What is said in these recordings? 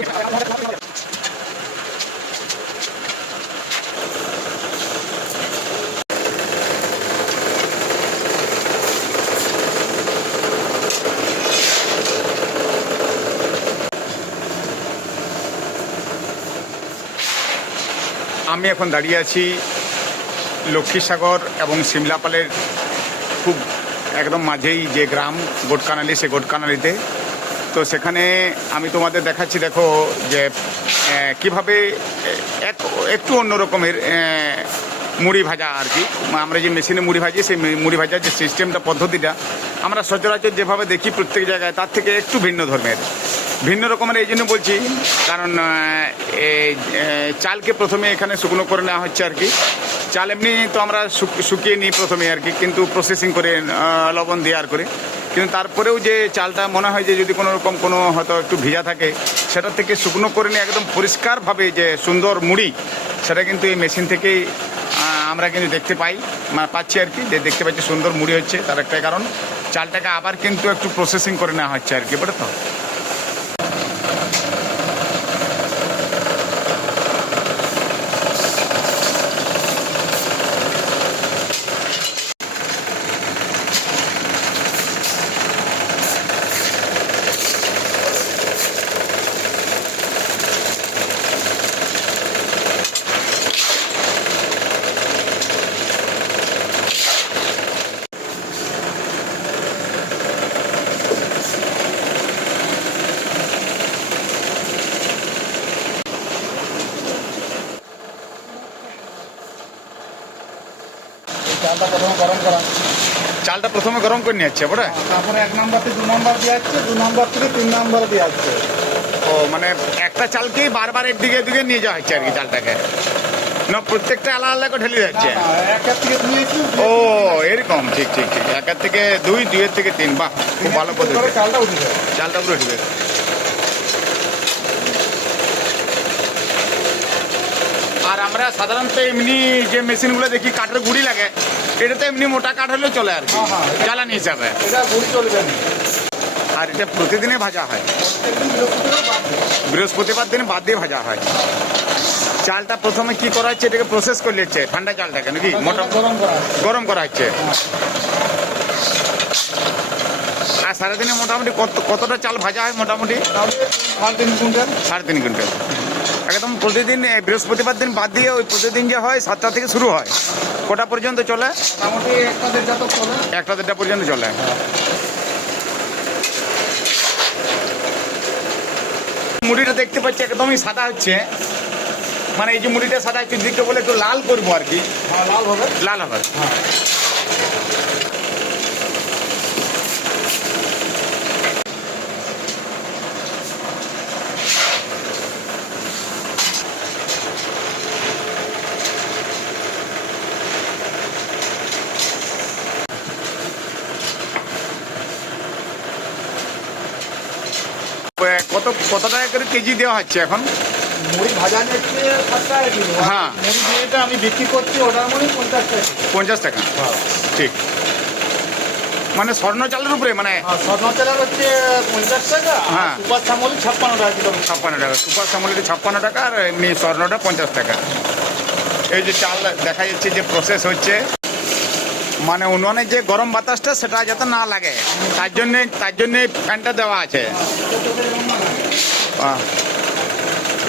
আমি এখন দাঁড়িয়ে আছি লক্ষ্মীসাগর এবং সিমলাপালের খুব একদম মাঝেই যে গ্রাম গোটকানালি, সে গোটকানালিতে। তো সেখানে আমি তোমাদের দেখাচ্ছি, দেখো যে কিভাবে একটু অন্য রকমের মুড়ি ভাজা আর কি। আমরা যে মেশিনে মুড়ি ভাজি, সেই মুড়ি ভাজার যে সিস্টেমটা, পদ্ধতিটা আমরা সচরাচর যেভাবে দেখি প্রত্যেক জায়গায়, তার থেকে একটু ভিন্ন ধর্মের, ভিন্ন রকমের। এই জন্য বলছি কারণ চালকে প্রথমে এখানে শুকনো করে নেওয়া হচ্ছে আর কি। চাল এমনি তো আমরা শুকিয়ে নিই প্রথমে আর কি, কিন্তু প্রসেসিং করে লবণ দিয়ে আর করে, কিন্তু তারপরেও যে চালটা মনে হয় যে যদি কোনো রকম কোনো হয়তো একটু ভিজা থাকে, সেটা থেকে শুকনো করে নিয়ে একদম পরিষ্কারভাবে যে সুন্দর মুড়ি, সেটা কিন্তু এই মেশিন থেকেই আমরা কিন্তু দেখতে পাচ্ছি আর কি, যে দেখতে পাচ্ছি সুন্দর মুড়ি হচ্ছে। তার একটাই কারণ চালটাকে আবার কিন্তু একটু প্রসেসিং করে নেওয়া হচ্ছে আর কি, বুঝলে তো। চালটা প্রথমে গরম করে নিয়ে যাচ্ছে বটে, তারপরে 1 নাম্বার থেকে 2 নাম্বার দেওয়া হচ্ছে, 2 নাম্বার থেকে 3 নাম্বার দেওয়া হচ্ছে। ও মানে একটা চালকেই বারবার এদিকে এদিকে নিয়ে যাওয়া হচ্ছে আর কি চালটাকে, না প্রত্যেকটা আলাদা আলাদা করে ঢেলে যাচ্ছে? একের থেকে 2, ও এরকম, ঠিক ঠিক ঠিক, 1 থেকে 2, 2 থেকে 3। বাহ, খুব ভালো পদ্ধতি। চালটা উঠে যায়, চালটা পুরো উঠবে। আর আমরা সাধারণত এমনি যে মেশিনগুলো দেখি কাঠের গুঁড়ি লাগে, এটা তো এমনি মোটা কাঠ হলেও চলে আর কি, জ্বালানি হিসাবে। এটা গুঁড়ি চলবে না। আর এটা প্রতিদিনে ভাজা হয়, বৃহস্পতিবার দিন বাদ দিয়ে ভাজা হয়। চালটা প্রথমে কি করা হচ্ছে, এটাকে প্রসেস করে নিচ্ছে ঠান্ডা চালটাকে নাকি গরম করা হচ্ছে। আর সারাদিনে মোটামুটি কতটা চাল ভাজা হয়? মোটামুটি 3.5 কুইন্টাল। 3.5 কুইন্টাল একদম প্রতিদিন। বৃহস্পতিবার দিন বাদ দিয়ে ওই প্রতিদিন যে হয় 7টা থেকে শুরু হয়, কটা পর্যন্ত চলে? মোটামুটি 1টা 1.5টা চলে, 1টা 1.5টা পর্যন্ত চলে। মুড়িটা দেখতে পাচ্ছি একদমই সাদা হচ্ছে, মানে এই যে মুড়িটা সাদা হচ্ছে, দিকটা বলে একটু লাল করবো আর কি। লাল হবে, লাল হবে। কত টাকা করে কেজি দেওয়া হচ্ছে এখন? মুড়ি ভাজা নিচ্ছে 7 টাকা কিলো। হ্যাঁ, মুড়ি যেটা আমি বিক্রি করছি ওটার মানে 50 টাকা। 50 টাকা, ঠিক। মানে স্বর্ণ চালের উপরে, মানে স্বর্ণ চালের হচ্ছে 50 টাকা, হ্যাঁ, সুপার শ্যামলি 56 টাকা কিলো। 56 টাকা, সুপার শ্যামলিতে 56 টাকা, আর এমনি স্বর্ণটা 50 টাকা। এই যে চাল দেখা যাচ্ছে যে প্রসেস হচ্ছে, মানে উনুনে যে গরম বাতাসটা সেটা যাতে না লাগে, তার জন্যে ফ্যানটা দেওয়া আছে।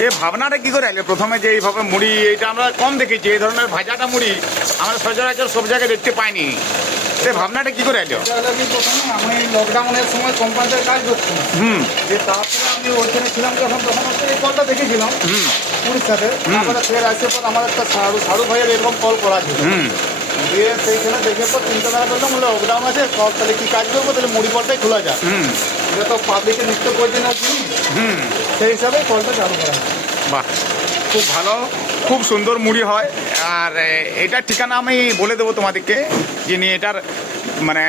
এই ভাবনাটা কি করে এলো প্রথমে, যে এইভাবে মুড়ি, এটা আমরা কম দেখেছি এই ধরনের ভাজাটা মুড়ি, আমরা সচরাচর সব জায়গায় দেখতে পাইনি। সেই ভাবনাটা কি করে এলো? আমি লকডাউনের সময় কোম্পানিতে কাজ করছিলাম, যে তারপরে আমি ওইখানে ছিলাম যখন, তখন হচ্ছে এই কলটা দেখেছিলাম উড়িষ্যাতে। তারপরে ফের আসে পর আমার একটা সাড়ু ভাইয়ের এরকম কল করা ছিল, দিয়ে সেইখানে দেখে পর চিন্তা ধারা করলাম, লকডাউন আছে, তাহলে কি কাজ করবো, তাহলে মুড়ি কলটাই খোলা যায়, এটা তো পাবলিকের নিত্য প্রয়োজনীয় জিনিস, সেই হিসাবে কলটা চালু করা। বাহ, খুব ভালো, খুব সুন্দর মুড়ি হয়। আর এটার ঠিকানা আমি বলে দেবো তোমাদেরকে, যিনি এটার মানে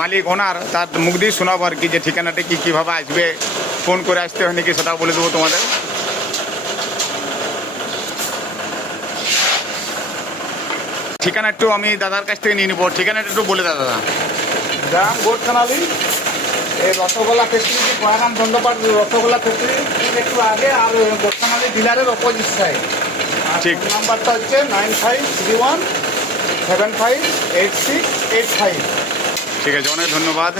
মালিক, ওনার, তার মুখ দিয়ে শোনাবো আর কি, যে ঠিকানাটা কীভাবে আসবে, ফোন করে আসতে হয় নাকি, সেটাও বলে দেবো তোমাদের। ঠিকানা একটু আমি দাদার কাছ থেকে নিয়ে নেবো, ঠিকানাটা একটু বলে দাদা। গ্রাম গোটকানালি, এই রসগোল্লা ফ্যাক্টরি যে গয়ারাম দণ্ডপাট রসগোল্লা ফ্যাক্টরি একটু আগে, আর গোটকানালি ডিলারের অপোজিট সাইড। ঠিক। নাম্বারটা হচ্ছে 9531758685। ঠিক আছে, অনেক ধন্যবাদ।